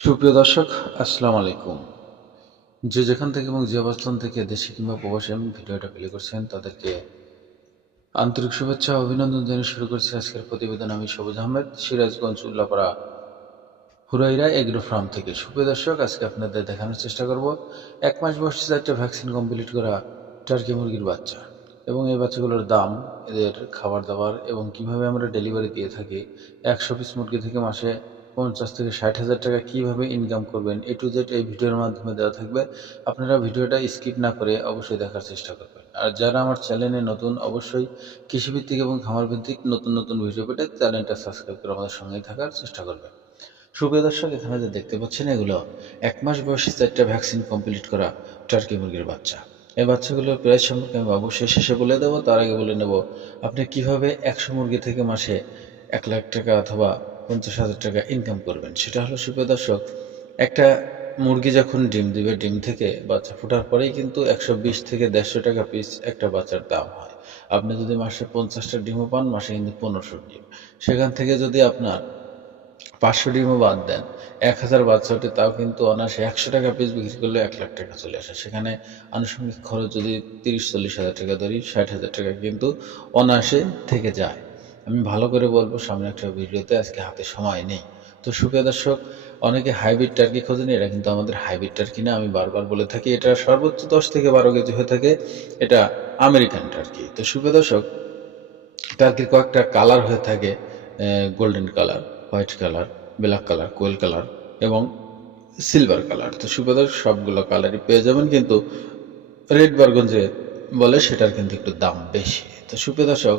সুপ্রিয় দর্শক, আসসালামু আলাইকুম। যে যেখান থেকে এবং যে অবস্থান থেকে দেশে কিংবা প্রবাসে ভিডিওটা প্লে করছেন তাদেরকে আন্তরিক শুভেচ্ছা ও অভিনন্দন জানিয়ে শুরু করছি আজকের প্রতিবেদন। আমি সবুজ আহমেদ, সিরাজগঞ্জ উল্লাপাড়া হুরাইরা এগ্রো ফার্ম থেকে। সুপ্রিয় দর্শক, আজকে আপনাদের দেখানোর চেষ্টা করব 1 মাস বয়সে একটা ভ্যাকসিন কমপ্লিট করা টার্কি মুরগির বাচ্চা এবং এই বাচ্চাগুলোর দাম, এদের খাবার দাবার এবং কিভাবে আমরা ডেলিভারি দিয়ে থাকি। 100 পিস মুরগি থেকে মাসে 50 থেকে 60 হাজার টাকা কীভাবে ইনকাম করবেন, এ টু জেড এই ভিডিওর মাধ্যমে দেওয়া থাকবে। আপনারা ভিডিওটা স্কিপ না করে অবশ্যই দেখার চেষ্টা করবেন। আর যারা আমার চ্যানেলে নতুন, অবশ্যই কৃষিভিত্তিক এবং খামারভিত্তিক নতুন নতুন ভিডিও পেতে চ্যানেলটা সাবস্ক্রাইব করে আমাদের সঙ্গেই থাকার চেষ্টা করবেন। সুপ্রিয় দর্শক, এখানে যে দেখতে পাচ্ছেন এগুলো 1 মাস বয়সী 4টা ভ্যাকসিন কমপ্লিট করা টার্কি মুরগির বাচ্চা। এই বাচ্চাগুলোর প্রাইস সম্পর্কে আমি অবশ্যই শেষে বলে দেবো। তার আগে বলে নেব আপনি কিভাবে 100 মুরগি থেকে মাসে 1 লাখ টাকা অথবা 50 হাজার টাকা ইনকাম করবেন। সেটা হলো, সুপ্রিয় দর্শক, একটা মুরগি যখন ডিম দিবে, ডিম থেকে বাচ্চা ফোটার পরেই কিন্তু 120 থেকে 150 টাকা পিস একটা বাচ্চার দাম হয়। আপনি যদি মাসে 50টা ডিমও পান, মাসে কিন্তু 1500 ডিম। সেখান থেকে যদি আপনার 500 ডিমও বাদ দেন, 1000 বাচ্চা ওঠে, তাও কিন্তু অনায়াসে 100 টাকা পিস বিক্রি করলে 1 লাখ টাকা চলে আসে। সেখানে আনুষঙ্গিক খরচ যদি 30-40 হাজার টাকা ধরি, 60 হাজার টাকা কিন্তু অনায়াসে থেকে যায়। আমি ভালো করে বলবো সামনে একটা ভিডিওতে, আজকে হাতে সময় নেই। তো সুপ্রিয় দর্শক, অনেকে হাইব্রিড টার্কি খোঁজেন, এটা কিন্তু আমাদের হাইব্রিড টার্কি না। আমি বারবার বলে থাকি, এটা সর্বোচ্চ 10 থেকে 12 কেজি হয়ে থাকে, এটা আমেরিকান টার্কি। তো সুপ্রিয় দর্শক, টার্কির কয়েকটা কালার হয়ে থাকে, golden colour, white colour, black colour, কোয়েল কালার এবং সিলভার কালার। তো সুপ্রিয় সবগুলো কালারই পেয়ে যাবেন, কিন্তু রেড বার্গন বলে সেটার কিন্তু একটু দাম বেশি। তো সুপ্রিয় দর্শক,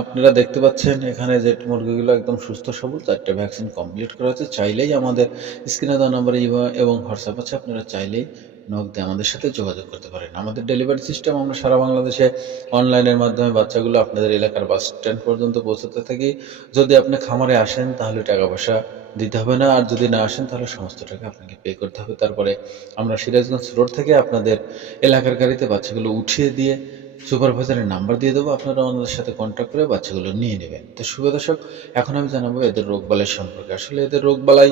আপনারা দেখতে পাচ্ছেন এখানে যে মুরগিগুলো একদম সুস্থ সবল, 4টা ভ্যাকসিন কমপ্লিট করা হচ্ছে। চাইলেই আমাদের স্ক্রিনে দেওয়া নম্বরে এবং হোয়াটসঅ্যাপ আছে, আপনারা চাইলেই নক দিয়ে আমাদের সাথে যোগাযোগ করতে পারেন। আমাদের ডেলিভারি সিস্টেম, আমরা সারা বাংলাদেশে অনলাইনের মাধ্যমে বাচ্চাগুলো আপনাদের এলাকার বাস স্ট্যান্ড পর্যন্ত পৌঁছাতে থাকি। যদি আপনি খামারে আসেন তাহলে টাকা পয়সা দিতে হবে না, আর যদি না আসেন তাহলে সমস্ত টাকা আপনাকে পে করতে হবে। তারপরে আমরা সিরাজগঞ্জ রোড থেকে আপনাদের এলাকার গাড়িতে বাচ্চাগুলো উঠিয়ে দিয়ে সুপারভাইজারের নাম্বার দিয়ে দেবো, আপনারা ওনাদের সাথে কন্ট্যাক্ট করে বাচ্চাগুলো নিয়ে নেবেন। তো শুভ দর্শক, এখন আমি জানাবো এদের রোগবালাই সম্পর্কে। আসলে এদের রোগবালাই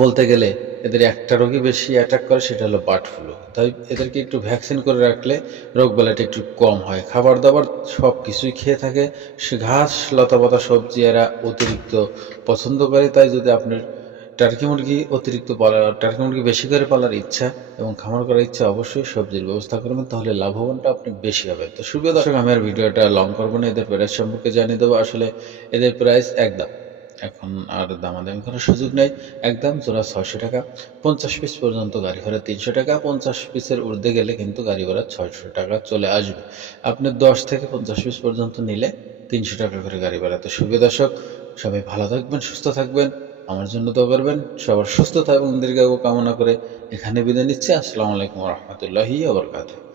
বলতে গেলে এদের একটা রোগই বেশি অ্যাটাক করে, সেটা হলো বার্ড ফ্লু। তাই এদেরকে একটু ভ্যাকসিন করে রাখলে রোগবালাইটা একটু কম হয়। খাবার দাবার সব কিছুই খেয়ে থাকে, সে ঘাস লতাপাতা সবজি এরা অতিরিক্ত পছন্দ করে। তাই যদি আপনার টার্কি মুরগি টার্কি মুরগি বেশি করে পালার ইচ্ছা এবং খামার করার ইচ্ছা, অবশ্যই সবজির ব্যবস্থা করবেন, তাহলে লাভবানটা আপনি বেশি হবেন। তো সুপ্রিয় দর্শক, আমি আর ভিডিওটা লং করবো না, এদের প্রাইস সম্পর্কে জানিয়ে দেবো। আসলে এদের প্রাইস একদম, এখন আর দামাদামি করার সুযোগ নেই, একদম জোড়া 600 টাকা। 50 পিস পর্যন্ত গাড়ি ভাড়া 300 টাকা, 50 পিসের ঊর্ধ্বে গেলে কিন্তু গাড়ি ভাড়া 600 টাকা চলে আসবে। আপনি 10 থেকে 50 পিস পর্যন্ত নিলে 300 টাকা করে গাড়ি ভাড়া। তো সুপ্রিয় দর্শক, সবাই ভালো থাকবেন, সুস্থ থাকবেন, আমার জন্য দোয়া করবেন। সবার সুস্থতা এবং দীর্ঘায়ু কামনা করে এখানে বিদায় নিচ্ছি। আসসালামু আলাইকুম ওয়া রাহমাতুল্লাহি ওয়া বারাকাতুহু।